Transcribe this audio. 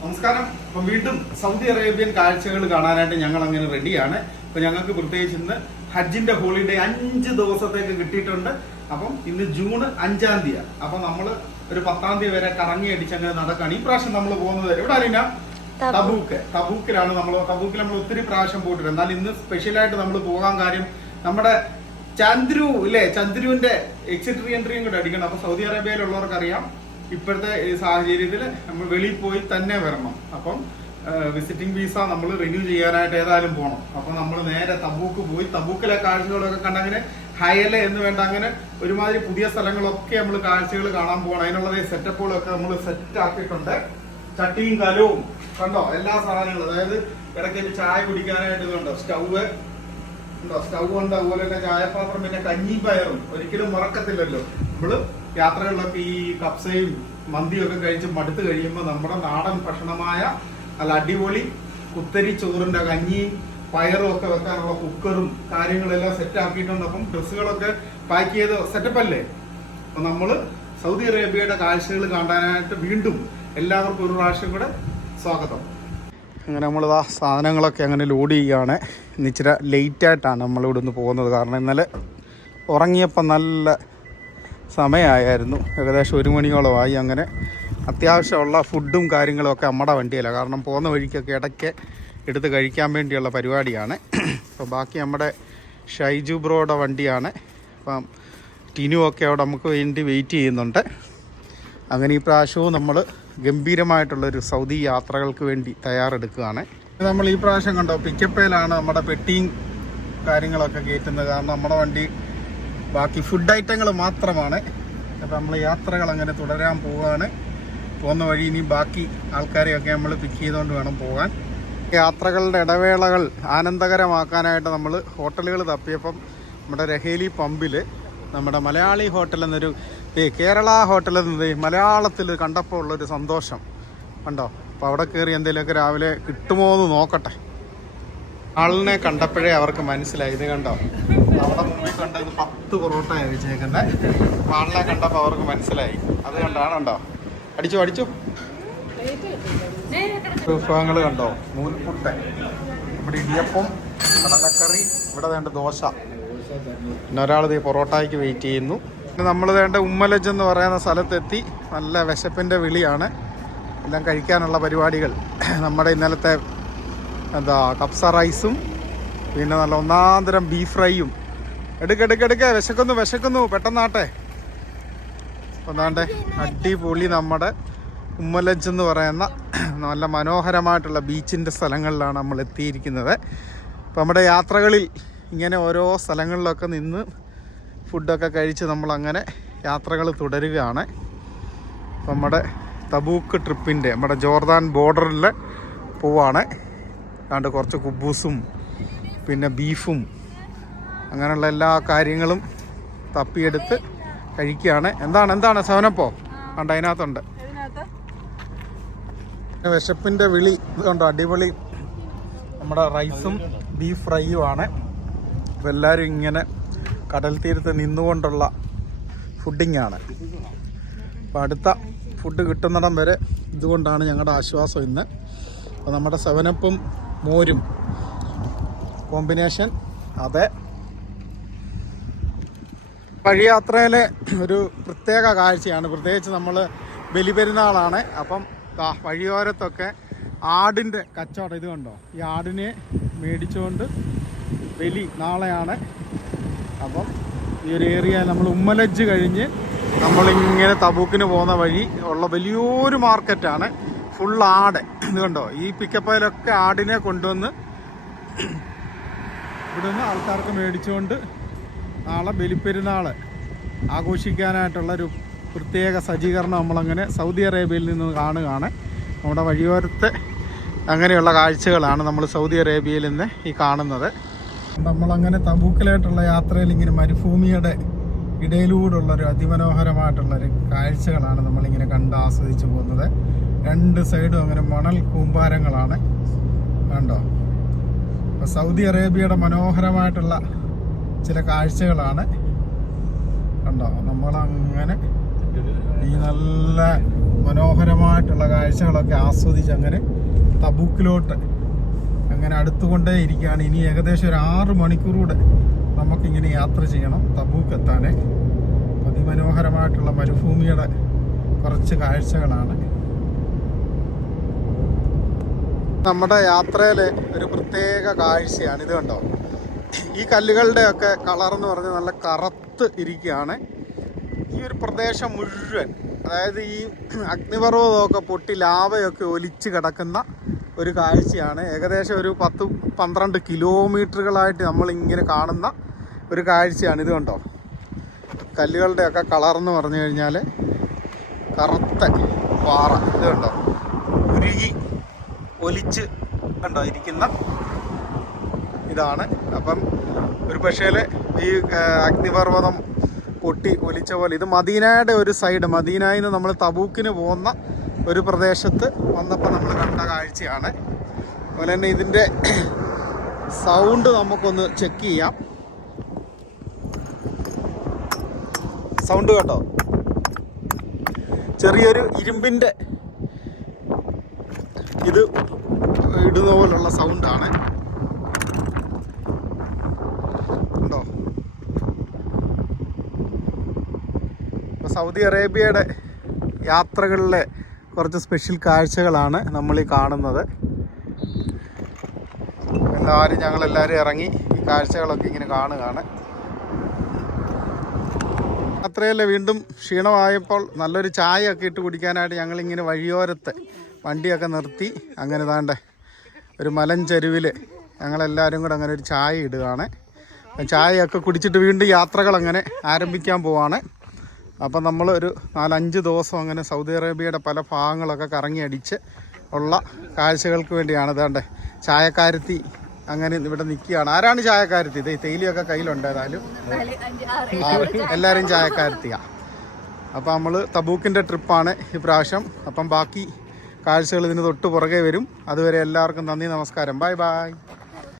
നമസ്കാരം. അപ്പം വീണ്ടും സൗദി അറേബ്യൻ കാഴ്ചകൾ കാണാനായിട്ട് ഞങ്ങൾ അങ്ങനെ റെഡിയാണ്. അപ്പൊ ഞങ്ങൾക്ക് പ്രത്യേകിച്ച് ഇന്ന് ഹജ്ജിന്റെ ഹോളിഡേ 5 ദിവസത്തേക്ക് കിട്ടിയിട്ടുണ്ട്. അപ്പം ഇന്ന് ജൂൺ 5-ാം തീയതി. അപ്പൊ നമ്മള് ഒരു 10-ാം തീയതി വരെ കറങ്ങി അടിച്ചങ്ങനെ നടക്കാണ്. ഈ പ്രാവശ്യം നമ്മൾ പോകുന്നത് എവിടെ അറിയില്ല, തബൂക്കിലാണ്. തബൂക്കിൽ നമ്മൾ ഒത്തിരി പ്രാവശ്യം പോയിട്ടുണ്ട്. എന്നാൽ ഇന്ന് സ്പെഷ്യലായിട്ട് നമ്മൾ പോകാൻ കാര്യം നമ്മുടെ ചന്ദ്രുവിന്റെ എക്സിറ്റ് റീ എൻട്രിയും കൂടെ അടിക്കണം. അപ്പൊ സൗദി അറേബ്യയിലുള്ളവർക്ക് അറിയാം, ഇപ്പോഴത്തെ ഈ സാഹചര്യത്തിൽ നമ്മൾ വെളിയിൽ പോയി തന്നെ വരണം. അപ്പം വിസിറ്റിംഗ് വിസ നമ്മൾ റിന്യൂ ചെയ്യാനായിട്ട് ഏതായാലും പോകണം. അപ്പം നമ്മൾ നേരെ തബൂക്ക് പോയി തബൂക്കിലെ കാഴ്ചകളൊക്കെ കണ്ടങ്ങനെ ഹയല എന്ന് വേണ്ട അങ്ങനെ ഒരുമാതിരി പുതിയ സ്ഥലങ്ങളൊക്കെ നമ്മൾ കാഴ്ചകൾ കാണാൻ പോകണം. അതിനുള്ള സെറ്റപ്പുകളൊക്കെ നമ്മൾ സെറ്റ് ആക്കിയിട്ടുണ്ട്. ചട്ടിയും കലവും കണ്ടോ, എല്ലാ സാധനങ്ങളും. അതായത് ഇടയ്ക്ക് ചായ കുടിക്കാനായിട്ട് ഇതുണ്ടോ, സ്റ്റൗവ് ഉണ്ട്, അതുപോലെ തന്നെ ചായപാത്രം, പിന്നെ കഞ്ഞിയും പയറും ഒരിക്കലും മറക്കത്തില്ലല്ലോ. നമ്മള് യാത്രകളിലൊക്കെ ഈ കപ്സയും മന്തിയും ഒക്കെ കഴിച്ച് മടുത്ത് കഴിയുമ്പോൾ നമ്മുടെ നാടൻ ഭക്ഷണമായ നല്ല അടിപൊളി കുത്തരി ചോറിന്റെ കഞ്ഞിയും പയറും ഒക്കെ വെക്കാനുള്ള കുക്കറും കാര്യങ്ങളെല്ലാം സെറ്റ് ആക്കിയിട്ടുണ്ട്. അപ്പം ഡ്രസ്സുകളൊക്കെ പാക്ക് ചെയ്ത് സെറ്റപ്പ് അല്ലേ. അപ്പൊ നമ്മള് സൗദി അറേബ്യയുടെ കാഴ്ചകൾ കാണാനായിട്ട് വീണ്ടും എല്ലാവർക്കും ഒരു പ്രാവശ്യം കൂടെ സ്വാഗതം. അങ്ങനെ നമ്മളിതാ സാധനങ്ങളൊക്കെ അങ്ങനെ ലോഡ് ചെയ്യുകയാണ്. ഇന്ന് ഇച്ചിരി ലേറ്റായിട്ടാണ് നമ്മളിവിടെ നിന്ന് പോകുന്നത്. കാരണം ഇന്നലെ ഉറങ്ങിയപ്പോൾ നല്ല സമയമായിരുന്നു, ഏകദേശം 1 മണിയോളമായി. അങ്ങനെ അത്യാവശ്യമുള്ള ഫുഡും കാര്യങ്ങളൊക്കെ നമ്മുടെ വണ്ടിയല്ല, കാരണം പോകുന്ന വഴിക്കൊക്കെ ഇടയ്ക്ക് എടുത്ത് കഴിക്കാൻ വേണ്ടിയുള്ള പരിപാടിയാണ്. അപ്പോൾ ബാക്കി നമ്മുടെ ഷൈജു ബ്രോയുടെ വണ്ടിയാണ്. അപ്പം ടിനുവൊക്കെ അവിടെ നമുക്ക് വേണ്ടി വെയിറ്റ് ചെയ്യുന്നുണ്ട്. അങ്ങനെ ഈ പ്രാവശ്യവും നമ്മൾ ഗംഭീരമായിട്ടുള്ളൊരു സൗദി യാത്രകൾക്ക് വേണ്ടി തയ്യാറെടുക്കുകയാണ്. നമ്മൾ ഈ പ്രാവശ്യം കണ്ടോ, പിക്കപ്പയിലാണ് നമ്മുടെ പെട്ടിയും കാര്യങ്ങളൊക്കെ കയറ്റുന്നത്. കാരണം നമ്മുടെ വണ്ടി ബാക്കി ഫുഡ് ഐറ്റങ്ങൾ മാത്രമാണ്. അപ്പം നമ്മൾ യാത്രകൾ അങ്ങനെ തുടരാൻ പോവുകയാണ്. പോകുന്ന വഴി ഇനി ബാക്കി ആൾക്കാരെയൊക്കെ നമ്മൾ പിക്ക് ചെയ്തുകൊണ്ട് വേണം പോകാൻ. യാത്രകളുടെ ഇടവേളകൾ ആനന്ദകരമാക്കാനായിട്ട് നമ്മൾ ഹോട്ടലുകൾ തപ്പിയപ്പം നമ്മുടെ രഹേലി പമ്പിൽ നമ്മുടെ മലയാളി ഹോട്ടൽ എന്നൊരു കേരള ഹോട്ടൽ എന്നത് മലയാളത്തിൽ കണ്ടപ്പോൾ ഉള്ളൊരു സന്തോഷം കണ്ടോ. അപ്പോൾ അവിടെ കയറി എന്തെങ്കിലുമൊക്കെ രാവിലെ കിട്ടുമോ എന്ന് നോക്കട്ടെ. ആളിനെ കണ്ടപ്പോഴേ അവർക്ക് മനസ്സിലായി. ഇത് കണ്ടോ, നമ്മുടെ മുമ്പിൽ കണ്ടത് 10 പൊറോട്ടയാണ് വെച്ചേക്കുന്നത്. അപ്പോൾ ആളിനെ കണ്ടപ്പോൾ അവർക്ക് മനസ്സിലായി. അത് കണ്ടോ, അടിച്ചു വിഭവങ്ങൾ കണ്ടോ. നൂൽപുട്ട്, ഇവിടെ ഇടിയപ്പം, കടലക്കറി, ഇവിടെ വേണ്ട ദോശ, പിന്നെ ഒരാൾ പൊറോട്ടയ്ക്ക് വെയിറ്റ് ചെയ്യുന്നു. പിന്നെ നമ്മൾ വേണ്ട ഉമ്മലജ് എന്ന് പറയുന്ന സ്ഥലത്തെത്തി. നല്ല വിശപ്പിൻ്റെ വിളിയാണ്. എല്ലാം കഴിക്കാനുള്ള പരിപാടികൾ. നമ്മുടെ ഇന്നലത്തെ കപ്സ റൈസും പിന്നെ നല്ല ഒന്നാന്തരം ബീഫ് ഫ്രൈയും. എടുക്ക വിശക്കുന്നു പെട്ടെന്നാട്ടെ. ഒന്നാണ്ട് അടിപൊളി നമ്മുടെ ഉമ്മലജ് എന്ന് പറയുന്ന നല്ല മനോഹരമായിട്ടുള്ള ബീച്ചിൻ്റെ സ്ഥലങ്ങളിലാണ് നമ്മൾ എത്തിയിരിക്കുന്നത്. അപ്പോൾ നമ്മുടെ യാത്രകളിൽ ഇങ്ങനെ ഓരോ സ്ഥലങ്ങളിലൊക്കെ നിന്ന് ഫുഡൊക്കെ കഴിച്ച് നമ്മളങ്ങനെ യാത്രകൾ തുടരുകയാണ്. അപ്പം നമ്മുടെ തബൂക്ക് ട്രിപ്പിൻ്റെ നമ്മുടെ ജോർദാൻ ബോർഡറിൽ പോവാണ്. അതുകൊണ്ട് കുറച്ച് കുബൂസും പിന്നെ ബീഫും അങ്ങനെയുള്ള എല്ലാ കാര്യങ്ങളും തപ്പിയെടുത്ത് കഴിക്കുകയാണ്. എന്താണ് സവനപ്പോ കണ്ട അതിനകത്തുണ്ട്. വിശപ്പിൻ്റെ വിളി ഇതുകൊണ്ട് അടിപൊളി നമ്മുടെ റൈസും ബീഫ് ഫ്രൈയുമാണ്. അപ്പോൾ എല്ലാവരും ഇങ്ങനെ കടൽ തീരത്ത് നിന്നുകൊണ്ടുള്ള ഫുഡിങ്ങാണ്. അപ്പോൾ അടുത്ത ഫുഡ് കിട്ടുന്നിടം വരെ ഇതുകൊണ്ടാണ് ഞങ്ങളുടെ ആശ്വാസം ഇന്ന്. അപ്പോൾ നമ്മുടെ സെവനപ്പും മോരും കോമ്പിനേഷൻ. അതെ, വഴിയാത്രയിലെ ഒരു പ്രത്യേക കാഴ്ചയാണ്. പ്രത്യേകിച്ച് നമ്മൾ ബലിപെരുന്നാളാണ്. അപ്പം വഴിയോരത്തൊക്കെ ആടിൻ്റെ കച്ചവടം. ഇത് കണ്ടോ, ഈ ആടിനെ മേടിച്ചുകൊണ്ട് ബലി നാളെയാണ്. അപ്പം ഈ ഒരു ഏരിയ നമ്മൾ ഉമ്മലജ് കഴിഞ്ഞ് നമ്മളിങ്ങനെ തബൂക്കിന് പോകുന്ന വഴി ഉള്ള വലിയൊരു മാർക്കറ്റാണ്. ഫുൾ ആട്. ഇത് കണ്ടോ, ഈ പിക്കപ്പയിലൊക്കെ ആടിനെ കൊണ്ടുവന്ന് ഇവിടുന്ന് ആൾക്കാർക്ക് മേടിച്ചുകൊണ്ട് നാളെ ബലിപ്പെരുന്നാൾ ആഘോഷിക്കാനായിട്ടുള്ളൊരു പ്രത്യേക സജ്ജീകരണം നമ്മളങ്ങനെ സൗദി അറേബ്യയിൽ നിന്ന് കാണുകയാണ്. നമ്മുടെ വഴിയോരത്തെ അങ്ങനെയുള്ള കാഴ്ചകളാണ് നമ്മൾ സൗദി അറേബ്യയിൽ നിന്ന് ഈ കാണുന്നത്. നമ്മളങ്ങനെ തബൂക്കിലായിട്ടുള്ള യാത്രയിൽ ഇങ്ങനെ മരുഭൂമിയുടെ ഇടയിലൂടെയുള്ളൊരു അതിമനോഹരമായിട്ടുള്ളൊരു കാഴ്ചകളാണ് നമ്മളിങ്ങനെ കണ്ട് ആസ്വദിച്ച് പോകുന്നത്. 2 സൈഡും അങ്ങനെ മണൽ കൂമ്പാരങ്ങളാണ് കണ്ടോ. അപ്പോൾ സൗദി അറേബ്യയുടെ മനോഹരമായിട്ടുള്ള ചില കാഴ്ചകളാണ് കണ്ടോ. നമ്മളങ്ങനെ ഈ നല്ല മനോഹരമായിട്ടുള്ള കാഴ്ചകളൊക്കെ ആസ്വദിച്ച് അങ്ങനെ തബൂക്കിലോട്ട് അങ്ങനെ അടുത്തുകൊണ്ടേ ഇരിക്കുകയാണ്. ഇനി ഏകദേശം ഒരു 6 മണിക്കൂറൂടെ നമുക്കിങ്ങനെ യാത്ര ചെയ്യണം തബൂക്ക് എത്താനേ. അതിമനോഹരമായിട്ടുള്ള മരുഭൂമിയുടെ കുറച്ച് കാഴ്ചകളാണ്. നമ്മുടെ യാത്രയിൽ ഒരു പ്രത്യേക കാഴ്ചയാണ് ഇത്. കണ്ടോ, ഈ കല്ലുകളുടെയൊക്കെ കളർ എന്ന് പറഞ്ഞാൽ നല്ല കറുത്ത് ഇരിക്കുകയാണ്. ഈ ഒരു പ്രദേശം മുഴുവൻ, അതായത് ഈ അഗ്നിപർവ്വതമൊക്കെ പൊട്ടി ലാവയൊക്കെ ഒലിച്ച് കിടക്കുന്ന ഒരു കാഴ്ചയാണ്. ഏകദേശം ഒരു 10-12 കിലോമീറ്ററുകളായിട്ട് നമ്മളിങ്ങനെ കാണുന്ന ഒരു കാഴ്ചയാണ് ഇത്. കണ്ടോ, കല്ലുകളുടെയൊക്കെ കളർന്ന് പറഞ്ഞു കഴിഞ്ഞാൽ കറുത്ത പാറ. ഇത് കണ്ടോ, ഉരുകി ഒലിച്ച് കണ്ടോ ഇരിക്കുന്ന ഇതാണ്. അപ്പം ഒരു പക്ഷേ ഈ അഗ്നിപർവ്വതം പൊട്ടി ഒലിച്ച പോലെ ഇത് മദീനയുടെ ഒരു സൈഡ്, മദീനയിൽ നിന്ന് നമ്മൾ തബൂക്കിന് പോകുന്ന ഒരു പ്രദേശത്ത് വന്നപ്പോൾ നമ്മൾ കണ്ട കാഴ്ചയാണ്. അതുപോലെ തന്നെ ഇതിൻ്റെ സൗണ്ട് നമുക്കൊന്ന് ചെക്ക് ചെയ്യാം. സൗണ്ട് കേട്ടോ, ചെറിയൊരു ഇരുമ്പിൻ്റെ ഇത് ഇടുന്ന പോലുള്ള സൗണ്ടാണ്. ഉണ്ടോ, ഇപ്പോൾ സൗദി അറേബ്യയുടെ യാത്രകളിലെ കുറച്ച് സ്പെഷ്യൽ കാഴ്ചകളാണ് നമ്മളീ കാണുന്നത്. ഞങ്ങളെല്ലാവരും ഇറങ്ങി ഈ കാഴ്ചകളൊക്കെ ഇങ്ങനെ കാണുകയാണ്. യാത്രയല്ലേ, വീണ്ടും ക്ഷീണമായപ്പോൾ നല്ലൊരു ചായയൊക്കെ ഇട്ട് കുടിക്കാനായിട്ട് ഞങ്ങളിങ്ങനെ വഴിയോരത്ത് വണ്ടിയൊക്കെ നിർത്തി അങ്ങനെ താണ്ടെ ഒരു മലഞ്ചരുവിൽ ഞങ്ങളെല്ലാവരും കൂടെ അങ്ങനെ ഒരു ചായ ഇടുകയാണ്. ചായയൊക്കെ കുടിച്ചിട്ട് വീണ്ടും യാത്രകൾ അങ്ങനെ ആരംഭിക്കാൻ പോവാണ്. അപ്പം നമ്മൾ ഒരു 4-5 ദിവസം അങ്ങനെ സൗദി അറേബ്യയുടെ പല ഭാഗങ്ങളൊക്കെ കറങ്ങി അടിച്ച് ഉള്ള കാഴ്ചകൾക്ക് വേണ്ടിയാണ്. ഇതാണ്ട് ചായക്കാരത്തി അങ്ങനെ ഇവിടെ നിൽക്കുകയാണ്. ആരാണ് ചായക്കാരത്തി? ഇത് തേയിലയൊക്കെ കയ്യിലുണ്ട്. ഏതായാലും എല്ലാവരും ചായക്കാരത്തിയാണ്. അപ്പം നമ്മൾ തബൂക്കിൻ്റെ ട്രിപ്പാണ് ഈ പ്രാവശ്യം. അപ്പം ബാക്കി കാഴ്ചകൾ ഇതിന് തൊട്ട് പുറകെ വരും. അതുവരെ എല്ലാവർക്കും നന്ദി, നമസ്കാരം, ബൈ ബൈ.